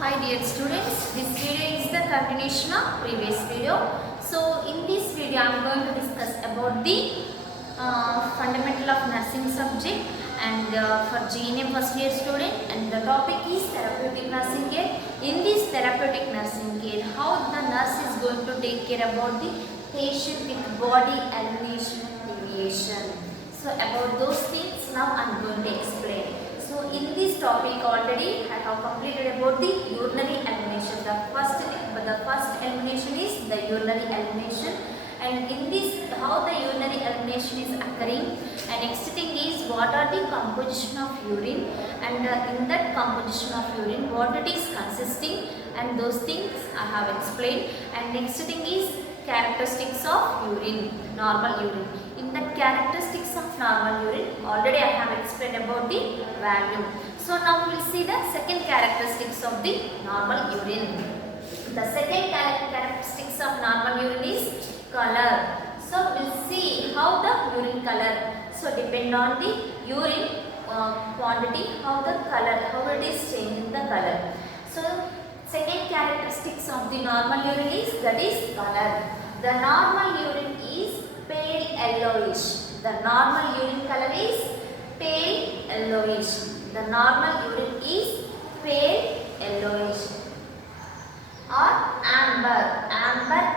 Hi dear students, this video is the continuation of previous video. So in this video I am going to discuss about the fundamental of nursing subject and for GNM first year student, and the topic is therapeutic nursing care. In this therapeutic nursing care, how the nurse is going to take care about the patient with body elimination and deviation. So about those things now I am going to explain. So in this topic already I have completed about the urinary elimination. The first elimination is the urinary elimination, and in this how the urinary elimination is occurring, and next thing is what are the composition of urine, and in that composition of urine what it is consisting, and those things I have explained. And next thing is characteristics of urine, normal urine. In the characteristics of normal urine already I have explained about the value. So now we will see the second characteristics of the normal urine. The second characteristics of normal urine is color. So we will see how the urine color. So depend on the urine quantity, how the color, how it is changing the color. So second characteristics of the normal urine is, that is color. The normal urine is pale yellowish. The normal urine color is pale yellowish. The normal urine is pale yellowish or amber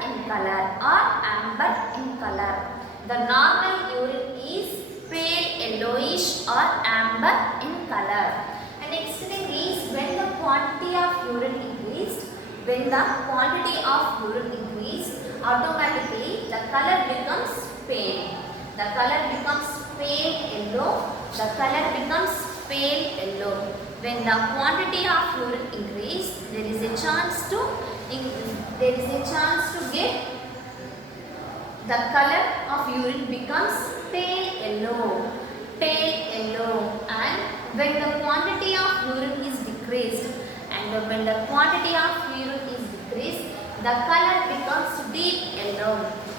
in color, or amber in color. The normal urine is pale yellowish or amber in color. And next thing is, when the quantity of urine increased, automatically the color becomes pale. The color becomes pale yellow. The color becomes pale yellow. When the quantity of urine increase, there is a chance to get the color of urine becomes pale yellow. And when the quantity of urine is decreased, the color becomes deep yellow.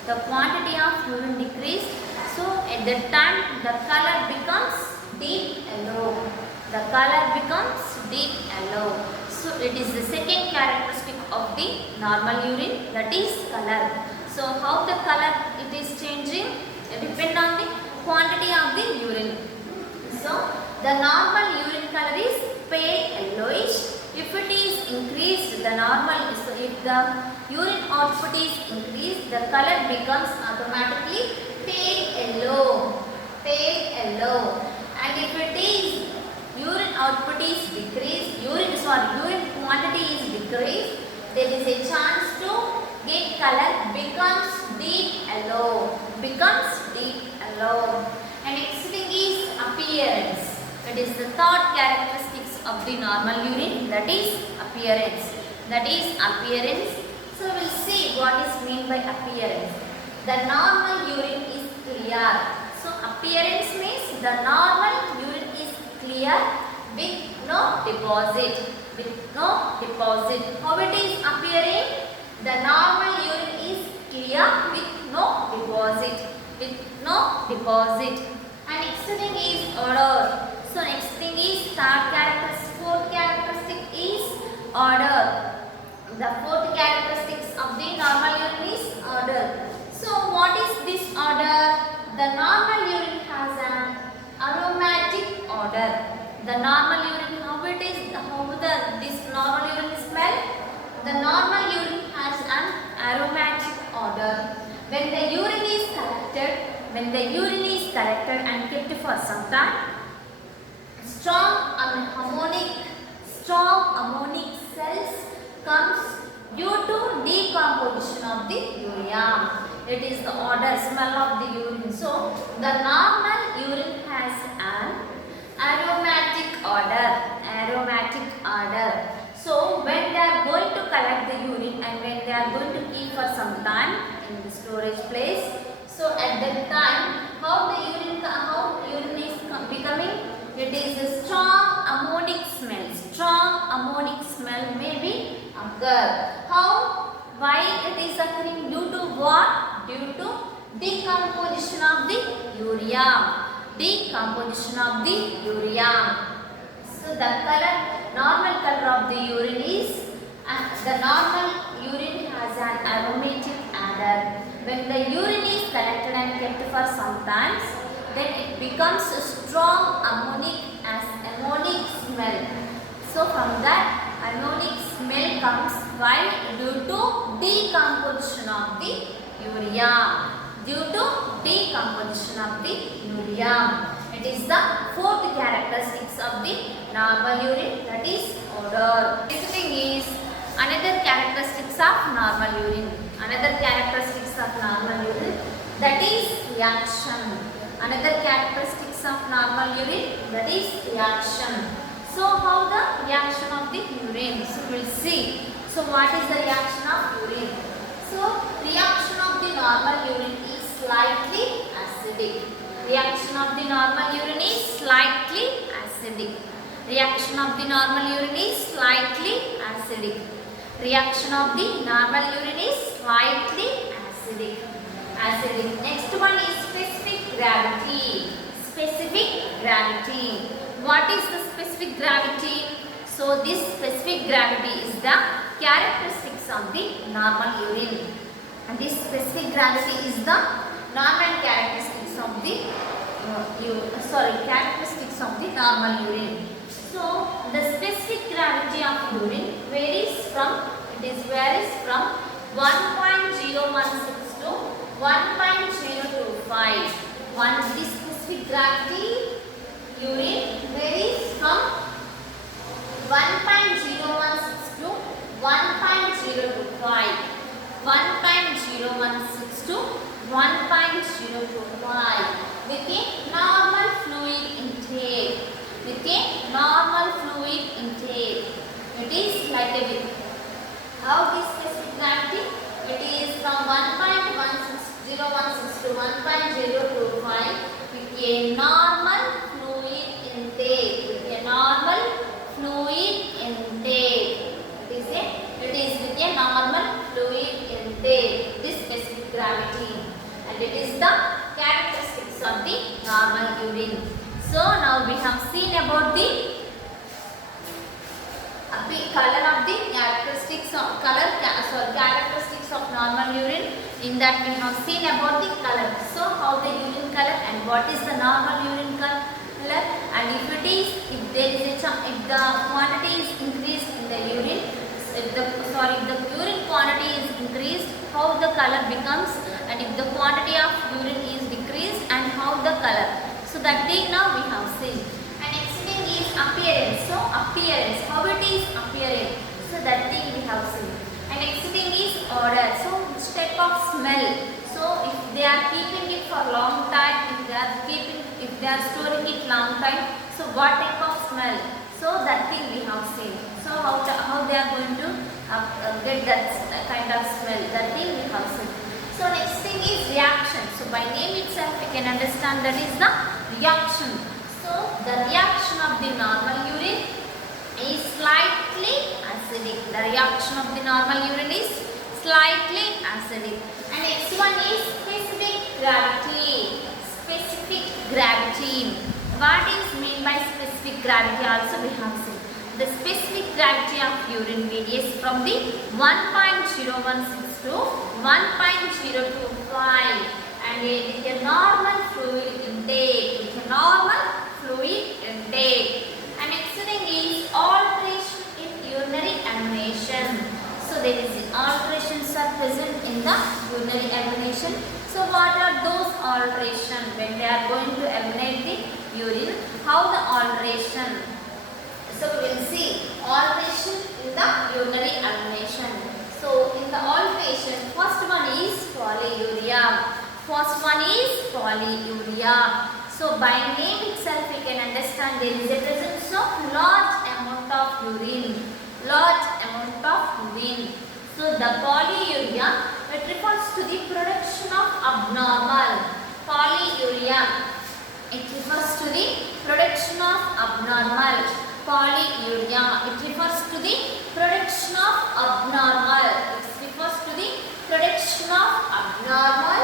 The quantity of urine decreased, so at that time the color becomes deep yellow. So it is the second characteristic of the normal urine, that is color. So how the color it is changing? It depends on the quantity of the urine. So the normal urine color is pale yellowish. If it is increased, if the urine output is increased, the color becomes automatically pale yellow. And if it is urine output is decreased, urine quantity is decreased, there is a chance to get color becomes deep yellow. And next thing is appearance. That is the third characteristics of the normal urine, that is appearance. So we will see what is meant by appearance. The normal urine is clear. So appearance means the normal urine is clear with no deposit. How it is appearing? The normal urine is clear with no deposit. And next thing is odor. So next thing is fourth characteristic is odor. The fourth characteristics of the normal urine is odor. So what is this odor? The normal urine has an aromatic odor. The normal urine, this normal urine smell? The normal urine has an aromatic odor. When the urine is collected and kept for some time, strong ammonic cells comes due to decomposition of the urea. It is the smell of the urine. So the normal urine has an aromatic odor. So when they are going to collect the urine and when they are going to keep for some time in the storage place, so at that time how urine is becoming? It is a strong ammonic smell may be occur. Why it is occurring? Due to what? Due to decomposition of the urea. So the normal color of the urine is sometimes, then it becomes a strong ammonic smell. So from that ammonic smell comes why? Due to decomposition of the urea. Due to decomposition of the urea. It is the fourth characteristics of the normal urine, that is odor. Next thing is another characteristics of normal urine. Another characteristics of normal urine, that is reaction. Another characteristics of normal urine, that is reaction. So how the reaction of the urine? So we will see. So what is the reaction of urine? So reaction of the normal urine is slightly acidic. Reaction of the normal urine is slightly acidic. Reaction of the normal urine is slightly acidic. Reaction of the normal urine is slightly acidic. Next one is specific gravity. Specific gravity. What is the specific gravity? So this specific gravity is the characteristics of the normal urine. And this specific gravity is the normal characteristics of the characteristics of the normal urine. So the specific gravity of urine varies from 1.016 to 1.025. This specific gravity urine varies from 1.016 to 1.025. 1.016 to 1.025 with a normal fluid intake. With a normal fluid intake. It is like a bit. How this specific gravity? It is from 1.016 to 1.025 with a normal fluid intake. With a normal fluid intake. It is with a normal fluid intake. This specific gravity. And it is the characteristics of the normal urine. So now we have seen about the color of the characteristics of normal urine. In that we have seen about the color. So how the urine color and what is the normal urine color, and if the quantity is increased in the urine, if the urine quantity is increased, how the color becomes, and if the quantity of urine is decreased, and how the color. So that thing now we have seen. And next thing is appearance. So appearance, how it is appearing. So that thing we have seen. And next thing is odor. So which type of smell. So if they are keeping it for long time, if they are storing it long time, so what type of smell. So that thing we have seen. So how they are going to get that kind of smell. That thing we have seen. So next thing is reaction. So by name itself we can understand that is the reaction. So the reaction of the normal urine is slightly acidic. The reaction of the normal urine is slightly acidic. And next one is specific gravity. Specific gravity. What is meant by specific gravity also we have seen. The specific gravity of urine varies from the 1.016 to 1.025 and with a normal fluid intake. And next thing is alteration in urinary elimination. So there is alterations are present in the urinary elimination. So what are those alterations when they are going to eliminate the urine? How the alteration? So we will see alteration in the urinary elimination. So in the alteration, first one is polyuria. So by name itself we can understand there is a presence of large amount of urine. So the polyuria, it refers to the production of abnormal. Polyuria, it refers to the production of abnormal. Polyuria, it refers to the production of abnormal.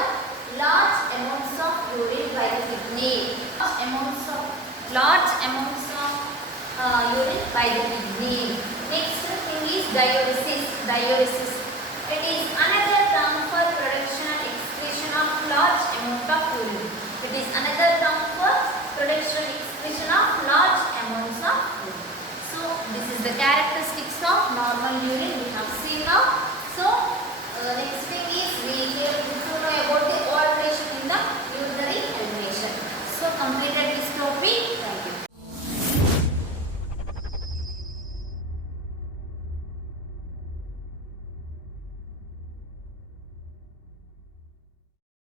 Large amounts of urine by the kidney. Large amounts of urine by the kidney. Next thing is diuresis. It is another term for production and excretion of large amount of urine. It is another